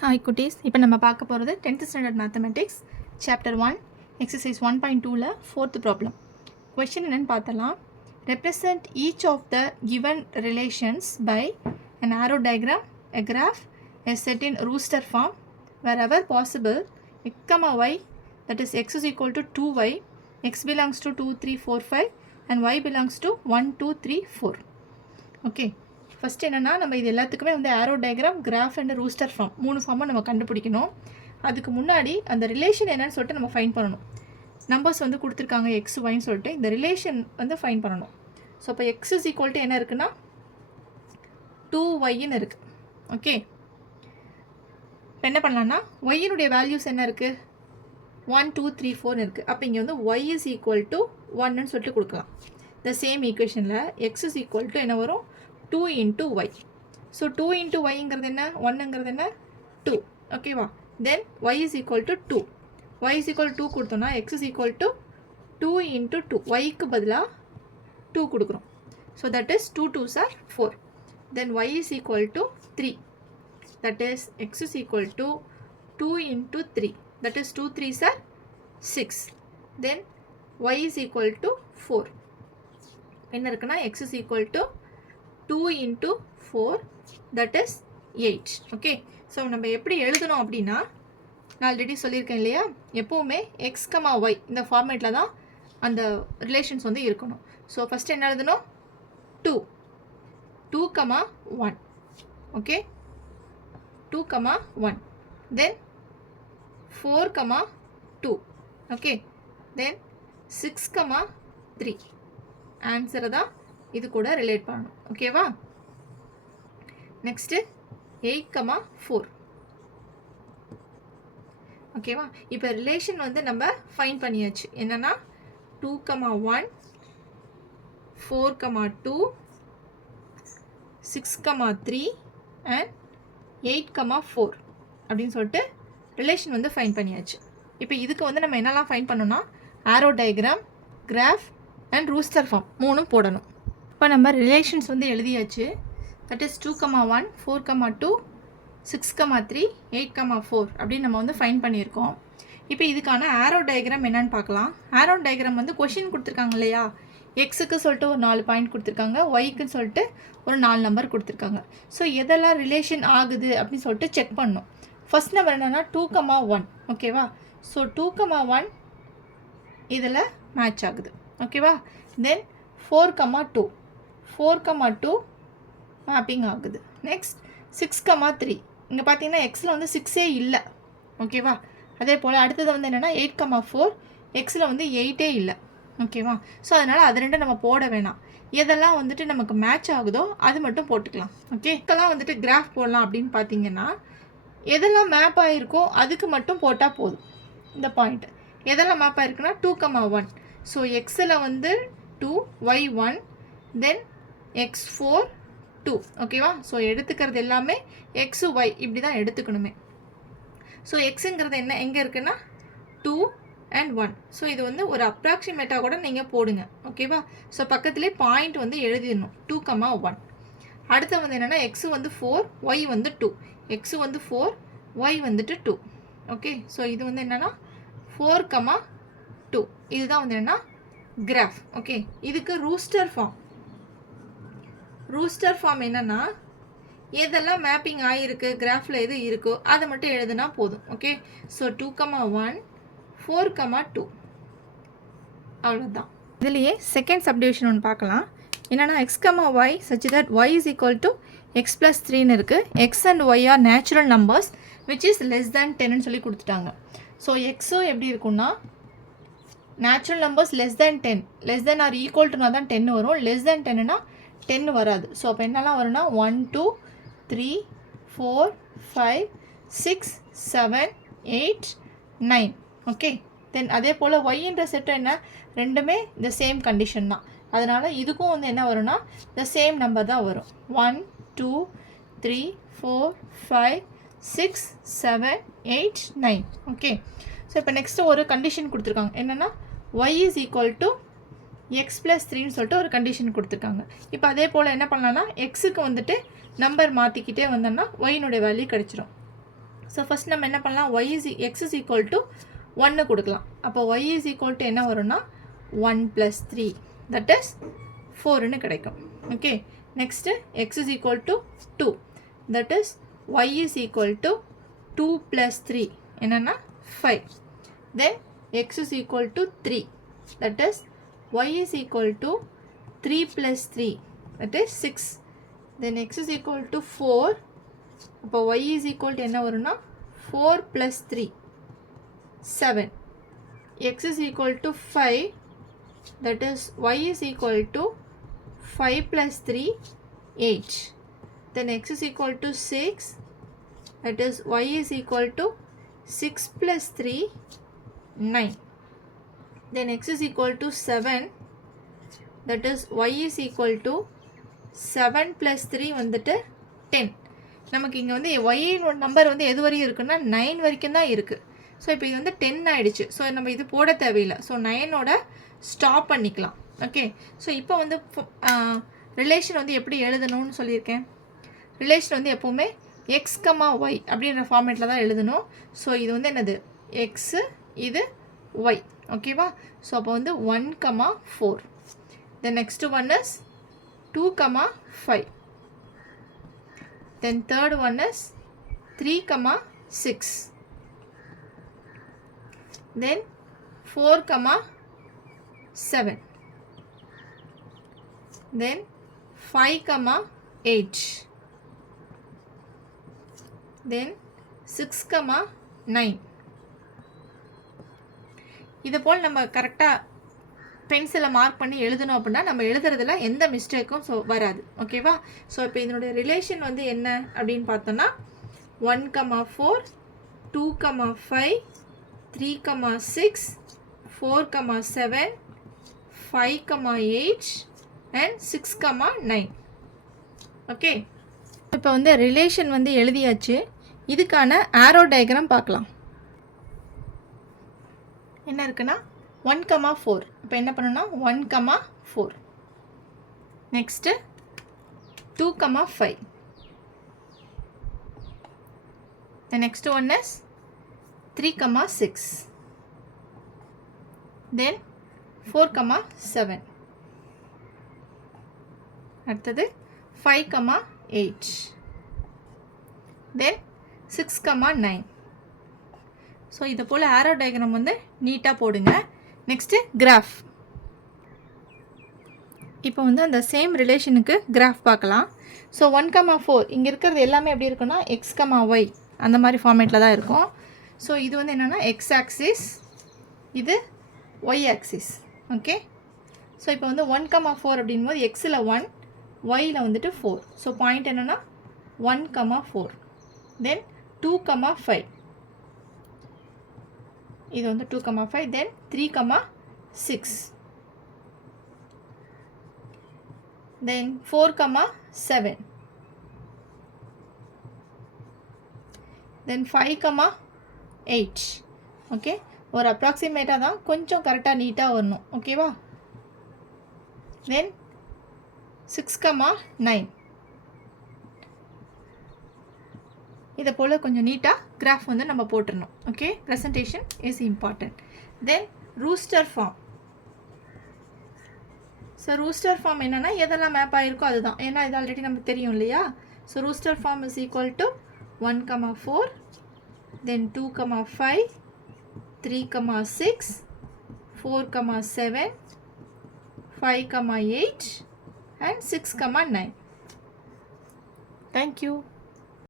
Hi குட்டீஸ், இப்போ நம்ம பார்க்க போகிறது 10th standard mathematics chapter 1 exercise 1.2ல 4th ப்ராப்ளம். கொஷின் என்னென்னு பார்த்தலாம். Represent each of the given relations by an arrow diagram, a graph, a set in rooster form wherever possible x, y, that is x is equal to 2y, x belongs to 2, 3, 4, 5 and y belongs to 1, 2, 3, 4. Okay. First என்னென்னா நம்ம இது எல்லாத்துக்குமே வந்து arrow diagram, graph and roster form 3 ஃபார்மை நம்ம கண்டுபிடிக்கணும். அதுக்கு முன்னாடி அந்த ரிலேஷன் என்னன்னு சொல்லிட்டு நம்ம ஃபைன் பண்ணணும். நம்பர்ஸ் வந்து கொடுத்துருக்காங்க எக்ஸ் ஒய்ன்னு சொல்லிட்டு இந்த ரிலேஷன் வந்து ஃபைன் பண்ணணும். ஸோ அப்போ எக்ஸ் இஸ் ஈக்குவல் டு என்ன இருக்குன்னா 2yன்னு இருக்குது. ஓகே, இப்போ என்ன பண்ணலான்னா ஒய்யினுடைய வேல்யூஸ் என்ன இருக்குது 1, 2, 3, 4 இருக்குது. அப்போ இங்கே வந்து y இஸ் ஈக்குவல் டு 1ன்னு சொல்லிட்டு கொடுக்கலாம். இந்த சேம் ஈக்குவேஷனில் எக்ஸ் இஸ் ஈக்குவல் டு என்ன வரும் 2 into y. So 2 into yங்கிறது என்ன 1ங்கிறது என்ன 2. ஓகேவா, தென் y is equal to 2. y is equal to 2 கொடுத்தோன்னா x is equal to 2 into 2. yக்கு பதிலாக 2 கொடுக்குறோம். So that is 2 2s are 4. Then y is equal to 3. That is x is equal to 2 into 3. That is 2 3s are 6. Then y is equal to 4. என்ன இருக்குன்னா x is equal to 2 into 4, that is 8. Okay, so நம்ம எப்படி எழுதணும் அப்படின்னா நான் already சொல்லியிருக்கேன் இல்லையா, எப்போவுமே x, y இந்த ஃபார்மேட்டில் தான் அந்த ரிலேஷன்ஸ் வந்து இருக்கணும். ஸோ ஃபஸ்ட்டு என்ன எழுதணும் 2, 1. ஓகே, 2, 1. தென் 4, 2. ஓகே, தென் 6, 3. ஆன்சரை தான் இது கூட ரிலேட் பண்ணணும். ஓகேவா, நெக்ஸ்ட்டு 8, 4. ஓகேவா, இப்போ ரிலேஷன் வந்து நம்ம ஃபைன் பண்ணியாச்சு. என்னன்னா 2, 1, 4, 2, 6, 3 அண்ட் 8, 4 அப்படின்னு சொல்லிட்டு ரிலேஷன் வந்து ஃபைன் பண்ணியாச்சு. இப்போ இதுக்கு வந்து நம்ம என்னெல்லாம் ஃபைன் பண்ணோம்னா arrow diagram, graph and roster form 3ம் போடணும். இப்போ நம்ம ரிலேஷன்ஸ் வந்து எழுதியாச்சு. தட் இஸ் 2, 1, 4, 2, 6, 3, 8, 4 அப்படின்னு நம்ம வந்து ஃபைன் பண்ணியிருக்கோம். இப்போ இதுக்கான ஆரோ டயக்ராம் என்னன்னு பார்க்கலாம். ஆரோ டயக்ராம் வந்து கொஷின் கொடுத்துருக்காங்க இல்லையா, எக்ஸுக்கு சொல்லிட்டு ஒரு 4 பாயிண்ட் கொடுத்துருக்காங்க, ஒய்க்குன்னு சொல்லிட்டு ஒரு 4 நம்பர் கொடுத்துருக்காங்க. ஸோ எதெல்லாம் ரிலேஷன் ஆகுது அப்படின்னு சொல்லிட்டு செக் பண்ணணும். ஃபர்ஸ்ட் நம்பர் என்னென்னா 2, 1. ஓகேவா, ஸோ 2, 1 இதில் மேட்ச் ஆகுது. ஓகேவா, தென் 4, 2 மேப்பிங் ஆகுது. நெக்ஸ்ட் 6, 3. இங்கே பார்த்தீங்கன்னா எக்ஸில் வந்து 6ஏ இல்லை. ஓகேவா, அதே போல் அடுத்தது வந்து என்னென்னா 8, 4. எக்ஸில் வந்து 8ஏ இல்லை. ஓகேவா, ஸோ அதனால் அது ரெண்டும் நம்ம போட வேணாம். எதெல்லாம் வந்துட்டு நமக்கு மேட்ச் ஆகுதோ அது மட்டும் போட்டுக்கலாம். ஓகே, இதெல்லாம் வந்துட்டு கிராஃப் போடலாம் அப்படின்னு பார்த்தீங்கன்னா எதெல்லாம் மேப் ஆகிருக்கோ அதுக்கு மட்டும் போட்டால் போதும். இந்த பாயிண்ட் எதெல்லாம் மேப் ஆகிருக்குன்னா 2, 1. ஸோ எக்ஸில் வந்து 2, y 1, தென் x4, 2. ஓகேவா, ஸோ எடுத்துக்கிறது எல்லாமே x, y இப்படி தான் எடுத்துக்கணுமே. ஸோ எக்ஸுங்கிறது என்ன எங்கே இருக்குன்னா 2 and 1. ஸோ இது வந்து ஒரு அப்ராக்சிமேட்டாக கூட நீங்கள் போடுங்க. ஓகேவா, ஸோ பக்கத்துலேயே பாயிண்ட் வந்து எழுதிடணும் 2, 1. அடுத்து வந்து என்னென்னா x வந்து 4, y வந்து 2. x வந்து 4, y வந்துட்டு 2. ஓகே, ஸோ இது வந்து என்னென்னா 4, 2. இதுதான் வந்து என்னென்னா கிராஃப். ஓகே, இதுக்கு ரூஸ்டர் ஃபார்ம் என்னன்னா எதெல்லாம் மேப்பிங் ஆகிருக்கு கிராஃபில் எது இருக்கோ அதை மட்டும் எழுதுனா போதும். ஓகே, ஸோ 2, 1, 4, 2 அவ்வளோதான். இதுலேயே செகண்ட் சப்டிவிஷன் ஒன்று பார்க்கலாம். என்னென்னா x, y such that y is equal to x plus 3ன்னு இருக்குது. x and y are natural numbers which is less than 10ன்னு சொல்லி கொடுத்துட்டாங்க. ஸோ எக்ஸும் எப்படி இருக்குன்னா natural numbers less than 10, less than or equal டுனா தான் 10 வரும், லெஸ் தேன் 10னா 10 வராது. ஸோ அப்போ என்னெல்லாம் வரும்னா 1, 2, 3, 4, 5, 6, 7, 8, 9. ஓகே, தென் அதே போல் ஒய்ன்ற செட்டு என்ன ரெண்டுமே இந்த சேம் கண்டிஷன் தான். அதனால் இதுக்கும் வந்து என்ன வரும்னா இந்த சேம் நம்பர் தான் வரும். 1, 2, 3, 4, 5, 6, 7, 8, 9. ஓகே, ஸோ இப்போ நெக்ஸ்ட்டு ஒரு கண்டிஷன் கொடுத்துருக்காங்க. என்னென்னா y is equal to x plus 3ன்னு சொல்லிட்டு ஒரு கண்டிஷன் கொடுத்துருக்காங்க. இப்போ அதே போல் என்ன பண்ணலான்னா எக்ஸுக்கு வந்துட்டு நம்பர் மாற்றிக்கிட்டே வந்தோம்னா ஒயினுடைய வேல்யூ கிடச்சிரும். ஸோ ஃபஸ்ட் நம்ம என்ன பண்ணலாம், x is equal to 1 கொடுக்கலாம். அப்போ y is equal to என்ன வரும்னா 1 plus 3 that is 4ன்னு கிடைக்கும். Okay, next x is equal to 2 that is y is equal to 2 plus 3 என்னன்னா 5. Then x is equal to 3 that is y is equal to 3 plus 3 that is 6. Then x is equal to 4. அப்போ y is equal to என்ன வரும்னா 4 plus 3 7. x is equal to 5 that is y is equal to 5 plus 3 8. Then x is equal to 6 that is y is equal to 6 plus 3 9. Then x is equal to 7 that is y is equal to 7 plus 3 வந்துட்டு 10. நமக்கு இங்கே வந்து y number வந்து எது வரையும் இருக்குன்னா 9 வரைக்கும் தான் இருக்குது. ஸோ இப்போ இது வந்து 10 ஆகிடுச்சு. ஸோ நம்ம இது போட தேவையில்லை. ஸோ 9ஓட ஸ்டாப் பண்ணிக்கலாம். ஓகே, ஸோ இப்போ வந்து ரிலேஷன் வந்து எப்படி எழுதணும்னு சொல்லியிருக்கேன். ரிலேஷன் வந்து எப்போவுமே x, y அப்படின்ற ஃபார்மேட்டில் தான் எழுதணும். ஸோ இது வந்து என்னது எக்ஸு, இது y. ஓகேவா? ஸோ அப்போ வந்து 1, 4. The next one is 2, 5. Then third one is 3, 6. Then 4, 7. Then 5, 8. Then 6, 9. இதை போல் நம்ம கரெக்டாக பென்சிலை மார்க் பண்ணி எழுதணும் அப்படின்னா நம்ம எழுதுறதுல எந்த மிஸ்டேக்கும் வராது. ஓகேவா? ஸோ இப்போ இதனுடைய ரிலேஷன் வந்து என்ன அப்படின்னு பார்த்தோன்னா 1, 4, 2, 5, 3, 6, 4, 7, 5, 8 and 6, 9. ஓகே, இப்போ வந்து ரிலேஷன் வந்து எழுதியாச்சு. இதுக்கான ஆரோ டயக்ராம் பார்க்கலாம். என்ன இருக்குன்னா 1, 4. இப்போ என்ன பண்ணணும்னா 1, 4. Next 2, 5. The next one is 3, 6. Then 4, 7. அடுத்தது 5, 8. Then 6, 9. ஸோ இதை போல் ஆரோ டயக்ராம் வந்து நீட்டாக போடுங்க. Next graph. இப்போ வந்து அந்த சேம் ரிலேஷனுக்கு கிராஃப் பார்க்கலாம். ஸோ 1, 4 இங்கே இருக்கிறது எல்லாமே எப்படி இருக்குன்னா x, y அந்த மாதிரி ஃபார்மேட்டில் தான் இருக்கும். ஸோ இது வந்து என்னென்னா எக்ஸ் ஆக்சிஸ், இது ஒய் ஆக்சிஸ். ஓகே, ஸோ இப்போ வந்து 1, 4 அப்படின்போது எக்ஸில் 1, ஒயில் வந்துட்டு 4. ஸோ பாயிண்ட் என்னென்னா 1, 4. தென் 2, 5. இது வந்து 2, 5. தென் 3, 6. தென் 4, 7. தென் 5, 8. ஓகே, ஒரு அப்ராக்சிமேட்டாக தான், கொஞ்சம் கரெக்டாக நீட்டாக வரணும். ஓகேவா? தென் 6, 9. இதை போல் கொஞ்சம் நீட்டாக கிராஃப் வந்து நம்ம போட்டுடணும். Okay, presentation is important. Then roster form. So roster form என்னென்னா எதெல்லாம் மேப் ஆகிருக்கோ அதுதான். ஏன்னா இது ஆல்ரெடி நமக்கு தெரியும் இல்லையா? So roster form is equal to 1, 4, then 2, 5, 3, 6, 4, 7, 5, 8 and 6, 9. Thank you.